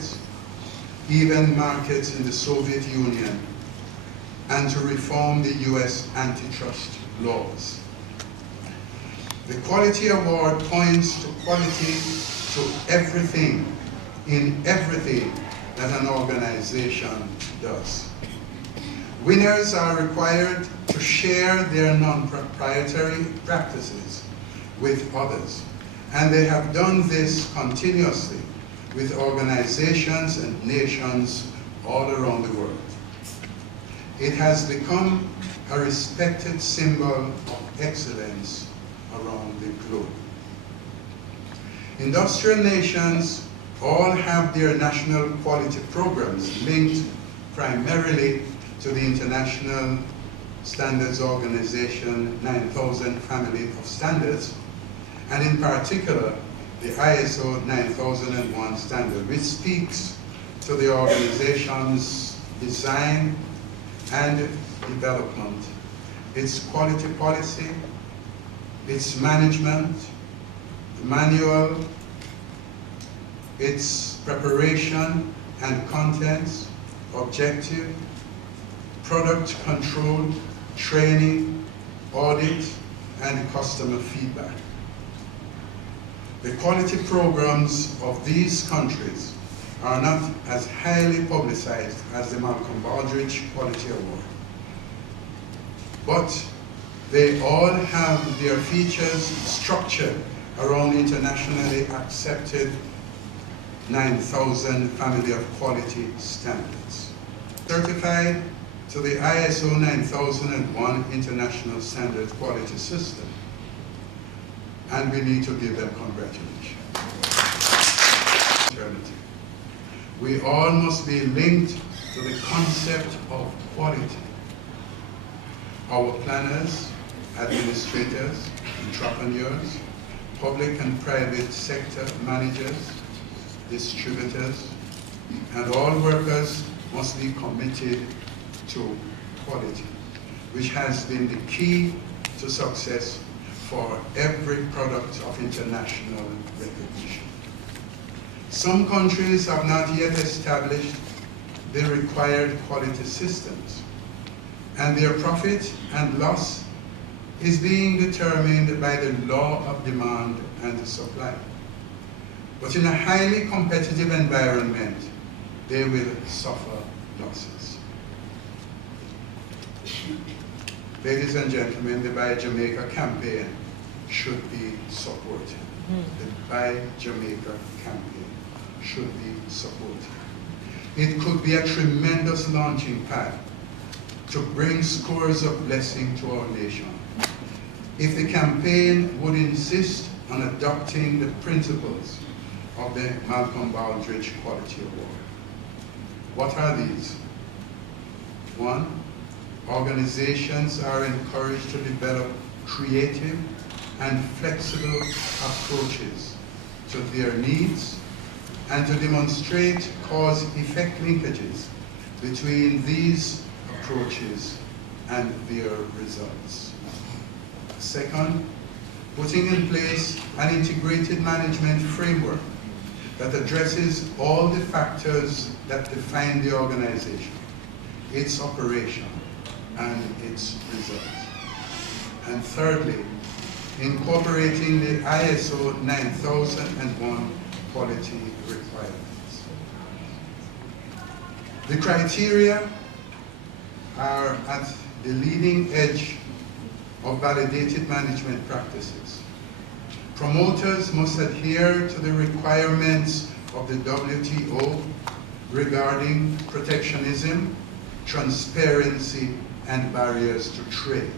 markets, even markets in the Soviet Union, and to reform the US antitrust laws. The Quality Award points to quality to everything, in everything that an organization does. Winners are required to share their non-proprietary practices with others, and they have done this continuously with organizations and nations all around the world. It has become a respected symbol of excellence around the globe. Industrial nations all have their national quality programs linked primarily to the International Standards Organization 9000 family of standards, and in particular the ISO 9001 standard, which speaks to the organization's design and development, its quality policy, its management, the manual, its preparation and contents, objective, product control, training, audit, and customer feedback. The quality programs of these countries are not as highly publicized as the Malcolm Baldrige Quality Award, but they all have their features structured around internationally accepted 9000 family of quality standards. Certified to the ISO 9001 International Standard Quality System, and we need to give them congratulations. We all must be linked to the concept of quality. Our planners, administrators, entrepreneurs, public and private sector managers, distributors, and all workers must be committed to quality, which has been the key to success for every product of international recognition. Some countries have not yet established the required quality systems, and their profit and loss is being determined by the law of demand and supply. But in a highly competitive environment, they will suffer losses. Ladies and gentlemen, the Buy Jamaica campaign should be supported. The Buy Jamaica campaign should be supported. It could be a tremendous launching pad to bring scores of blessings to our nation if the campaign would insist on adopting the principles of the Malcolm Baldrige Quality Award. What are these? 1, organizations are encouraged to develop creative and flexible approaches to their needs and to demonstrate cause-effect linkages between these approaches and their results. 2nd, putting in place an integrated management framework that addresses all the factors that define the organization, its operation, and its results. And thirdly, incorporating the ISO 9001 quality requirements. The criteria are at the leading edge of validated management practices. Promoters must adhere to the requirements of the WTO regarding protectionism, transparency, and barriers to trade.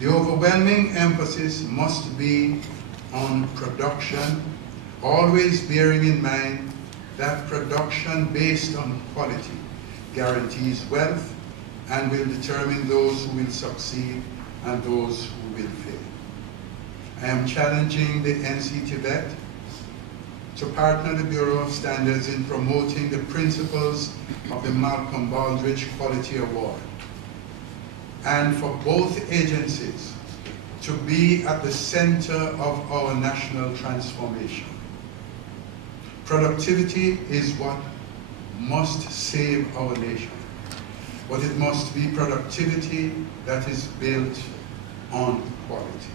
The overwhelming emphasis must be on production, always bearing in mind that production based on quality guarantees wealth and will determine those who will succeed and those who will fail. I am challenging the NCTVET to partner the Bureau of Standards in promoting the principles of the Malcolm Baldrige Quality Award, and for both agencies to be at the center of our national transformation. Productivity is what must save our nation, but it must be productivity that is built on quality.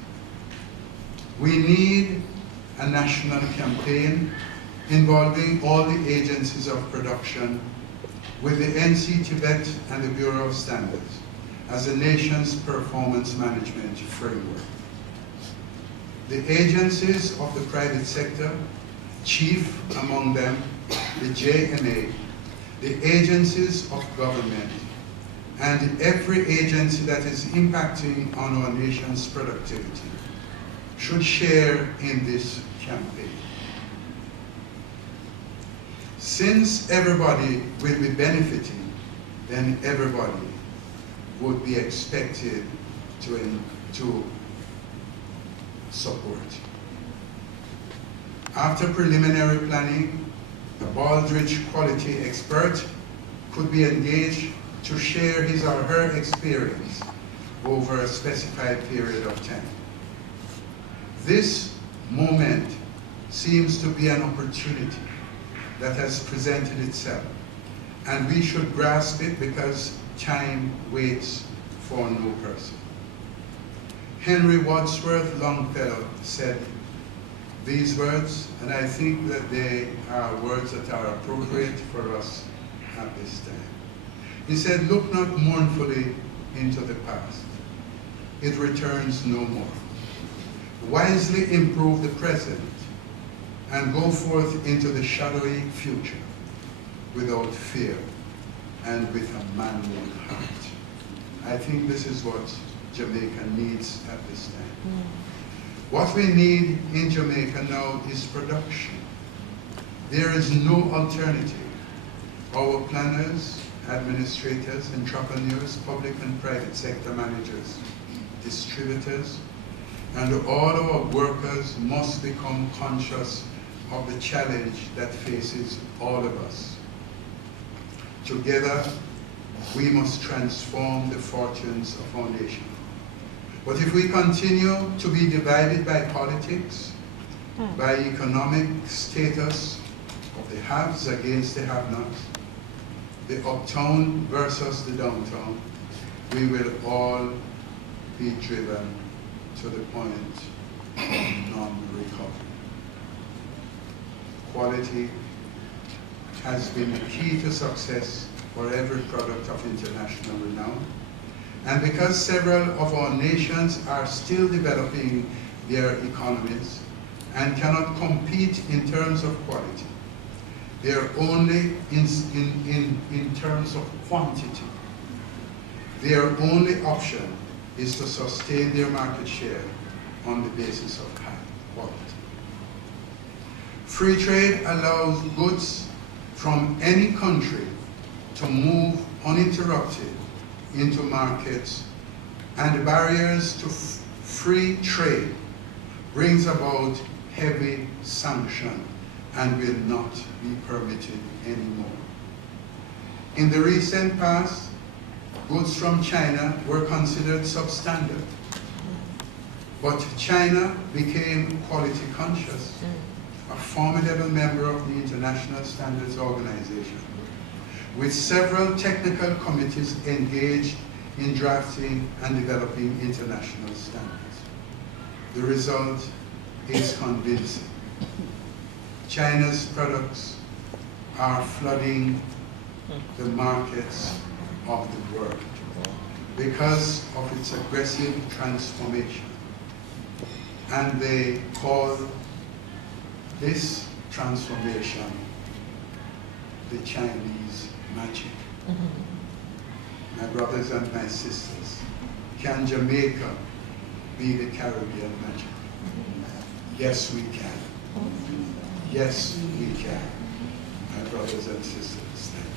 We need a national campaign involving all the agencies of production with the NCTVET and the Bureau of Standards as the nation's performance management framework. The agencies of the private sector, chief among them the JMA, the agencies of government, and every agency that is impacting on our nation's productivity should share in this campaign. Since everybody will be benefiting, then everybody would be expected to support. After preliminary planning, a Baldrige quality expert could be engaged to share his or her experience over a specified period of time. This moment seems to be an opportunity that has presented itself, and we should grasp it because time waits for no person. Henry Wadsworth Longfellow said these words, and I think that they are words that are appropriate for us at this time. He said, "Look not mournfully into the past. It returns no more. Wisely improve the present and go forth into the shadowy future without fear and with a manly heart." I think this is what Jamaica needs at this time. What we need in Jamaica now is production. There is no alternative. Our planners, administrators, entrepreneurs, public and private sector managers, distributors, and all our workers must become conscious of the challenge that faces all of us. Together, we must transform the fortunes of our nation. But if we continue to be divided by politics, by economic status of the haves against the have-nots, the uptown versus the downtown, we will all be driven to the point of non-recovery. Quality has been the key to success for every product of international renown. And because several of our nations are still developing their economies and cannot compete in terms of quality, they are only in terms of quantity. Their only option is to sustain their market share on the basis of high quality. Free trade allows goods from any country to move uninterrupted into markets, and the barriers to free trade brings about heavy sanction and will not be permitted anymore. In the recent past, goods from China were considered substandard, but China became quality conscious, a formidable member of the International Standards Organization, with several technical committees engaged in drafting and developing international standards. The result is convincing. China's products are flooding the markets of the world because of its aggressive transformation. And they call this transformation the Chinese magic. My brothers and my sisters, can Jamaica be the Caribbean magic? Yes, we can. Yes, we can. My brothers and sisters, thank you.